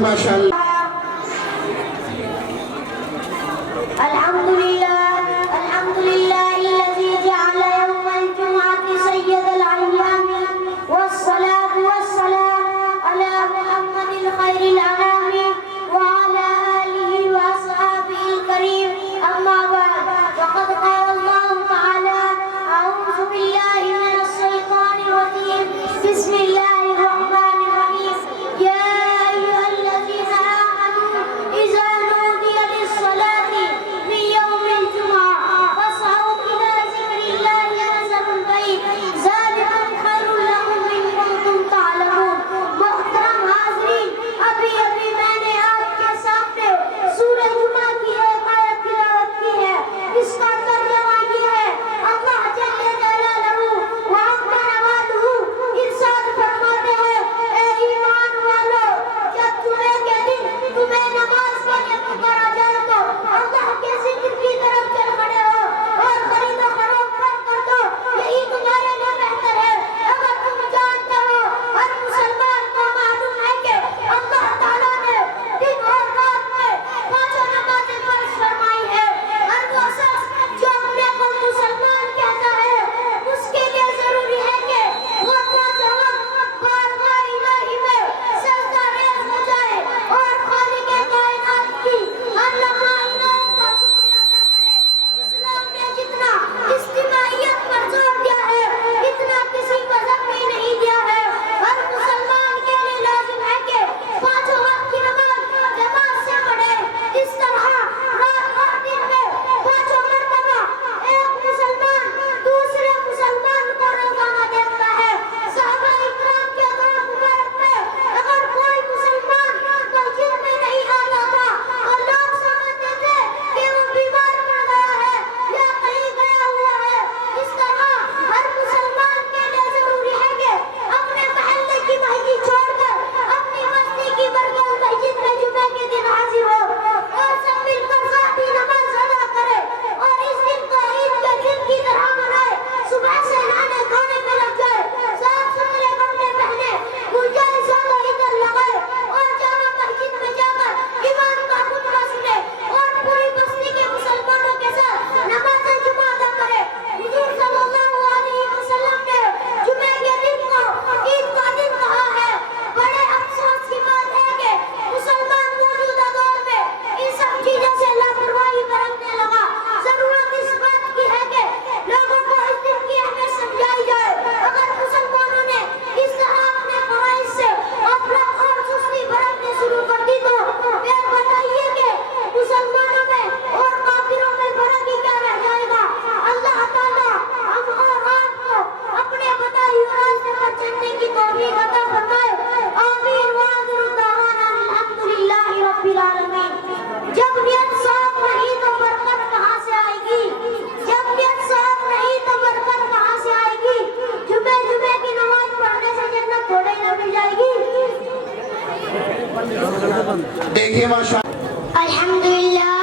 ماشاءاللہ. الحمد لله الذي جعل يوم الجمعة سيد الأيام والصلاة والسلام على محمد خير الأنام وعلى آله وأصحابه الكريم. أما بعد فقد قال الله تعالى: أعوذ بالله من الشيطان الرجيم. بسم الله الرحمن الرحيم. يا أيها الذين آمنوا إذا نودي للصلاة من يوم الجمعة فاسعوا إلى ذكر الله وذروا البيع ذلكم خير لكم إن كنتم تعلمون. محترم حاضرین، ابھی میں نے آپ کے سامنے سورہ جمعہ کی ایک آیت تلاوت کی ہے. اس کا ترجمہ یہ ہے: اللہ جل جلالہ وعظم نوالہ ارشاد فرماتے ہیں: اے ایمان والو، جب جمعے کے دن تمہیں نماز کے لیے پکارا جائے تو اللہ کے ذکر کی طرف چل کھڑے ہو اور خرید و فروخت بند کر دو. یہی تمہارے لیے بہتر ہے. اگر تم جانتے ہو، ہر مسلمان کو معلوم ہے کہ اللہ تعالیٰ نے دن اور رات میں 5 نمازیں فرض فرمائی ہے. ہر وہ شخص جو اپنے کو مسلمان کہتا ہے، اس کے لیے ضروری ہے کہ وہ 5 وقت بارگاہ الہی میں سجدہ ریز ہو جائے اور خالق کائنات کی ہر لمحہ عنایت کا شکریہ ادا کرے. اسلام نے جتنا اجتماعیت پر زور دیا ہے، اتنا کسی مذہب میں نہیں دیا ہے. ہر مسلمان کے لیے لازم ہے کہ 5 وقت کی نماز جماعت سے پڑھے. اس طرح رات اور دن میں 5 مرتبہ ایک مسلمان دوسرے مسلمان کو روزانہ دیکھتا ہے. صحابہ اکرام کے دور مبارک میں اگر کوئی مسلمان مسجد میں نہیں آتا تھا تو لوگ سمجھتے تھے کہ وہ بیمار پڑ گیا ہے یا کہیں گیا ہوا ہے. اس طرح ہر مسلمان کے لیے ضروری ہے کہ اپنے محلے کی مسجد چھوڑ کر اپنی بستی کی برکت مسجد میں جمعے کے دن حاضر ہو اور سب مل کر ذاتی نماز ادا کرے اور اس دن کو عید کے دن کی طرح منائے. صبح سے نہانے دھونے میں لگ جائے، صاف ستھرے کپڑے پہنے، گلجائے سالو ادھر لگائے اور جامع مسجد میں جا کر امام کا خطبہ سنے اور پوری بستی کے مسلمانوں کے ساتھ نماز جمعہ ادا کرے. حضور صلی اللہ علیہ وسلم نے جمعے کے دن کو عید کا دن کہا ہے. بڑے افسوس کی بات ہے کہ مسلمان موجودہ دور میں ان سب چیزوں سے لاپرواہی برتنے لگا. ضرورت اس بات کی ہے کہ لوگوں کو اس دن کی اہمیت سمجھائی جائے. اگر مسلمانوں نے اس طرح اپنے فرائض سے غفلت اور سستی برتنے شروع کر دی تو پھر بتائیے کہ مسلمانوں میں اور کافروں میں فرق ہی کیا رہ جائے گا. اللہ تعالیٰ ہم اور آپ کو اپنے بتائے ہوئے راستے پر چلنے کی توفیق عطا فرمائے. آمین. وآخر دعوانا الحمدللہ رب العالمین. جب نیت صاف نہیں تو برکت کہاں سے آئے گی؟ جب نیت صاف نہیں تو برکت کہاں سے آئے گی؟ جمعے کی نماز پڑھنے سے جنت تھوڑے نہ مل جائے گی. دیکھیے ماشاءاللہ. الحمدللہ